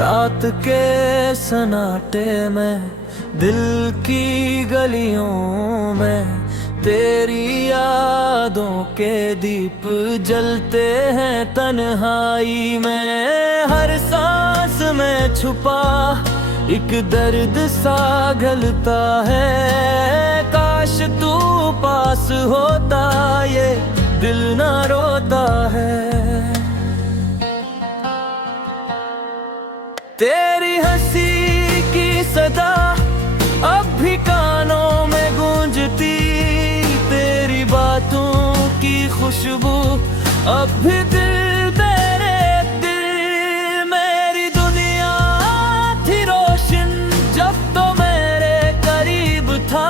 रात के सन्नाटे में, दिल की गलियों में तेरी यादों के दीप जलते हैं तन्हाई में। हर सांस में छुपा एक दर्द सा गलता है, काश तू पास होता ये दिल ना रोता है। तेरी हंसी की सदा अब भी कानों में गूंजती, तेरी बातों की खुशबू अब भी दिल तेरे दिल। मेरी दुनिया थी रोशन जब तो मेरे करीब था,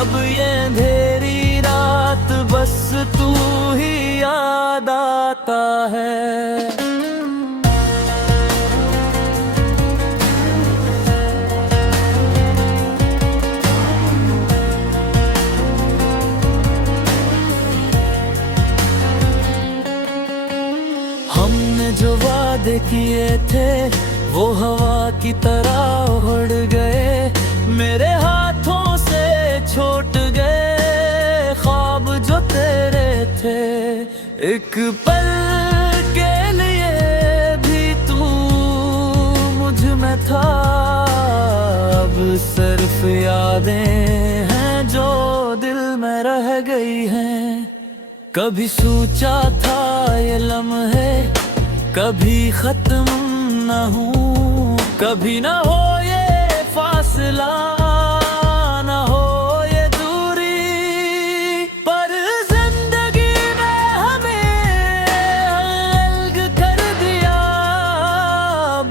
अब ये अंधेरी रात बस तू ही याद आता है। हमने जो वादे किए थे वो हवा की तरह उड़ गए, मेरे हाथों से छूट गए ख्वाब जो तेरे थे। एक पल के लिए भी तू मुझ में था, अब सिर्फ यादें हैं जो दिल में रह गई हैं। कभी सोचा था ये लम्हे कभी खत्म न हो, कभी ना हो ये फासला ना हो ये दूरी, पर जिंदगी ने हमें अलग कर दिया।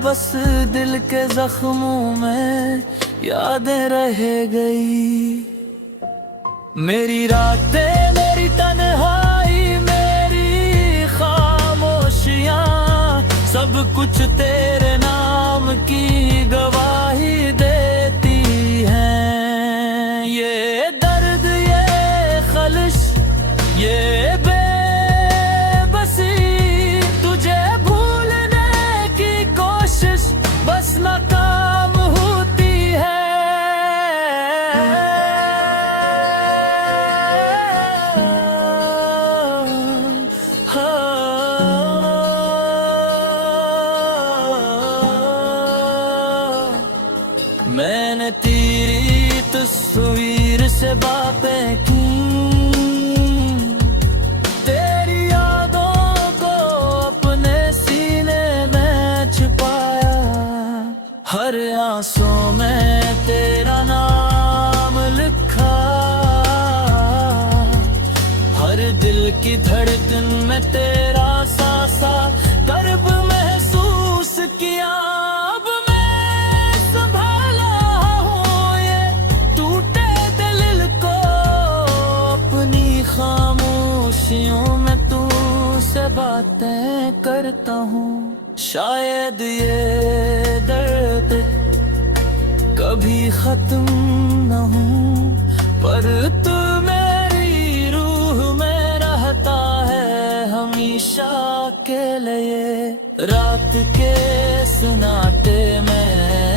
बस दिल के जख्मों में यादें रह गई। मेरी रातें मेरी तन्हाई मेरी खामोशियां सब कुछ तेरे नाम की गवाही देती हैं। ये दर्द ये खलिश ये बेबसी, तुझे भूलने की कोशिश बस नाकाम होती है। मैंने तेरी तस्वीर से बातें की, तेरी यादों को अपने सीने में छिपाया। हर आंसू में तेरा नाम लिखा, हर दिल की धड़कन में तेरा सांसा दर्द महसूस किया। खामोशियों में तू से बातें करता हूँ, शायद ये दर्द कभी खत्म न हो, पर तू मेरी रूह में रहता है हमेशा के लिए। रात के सन्नाटे में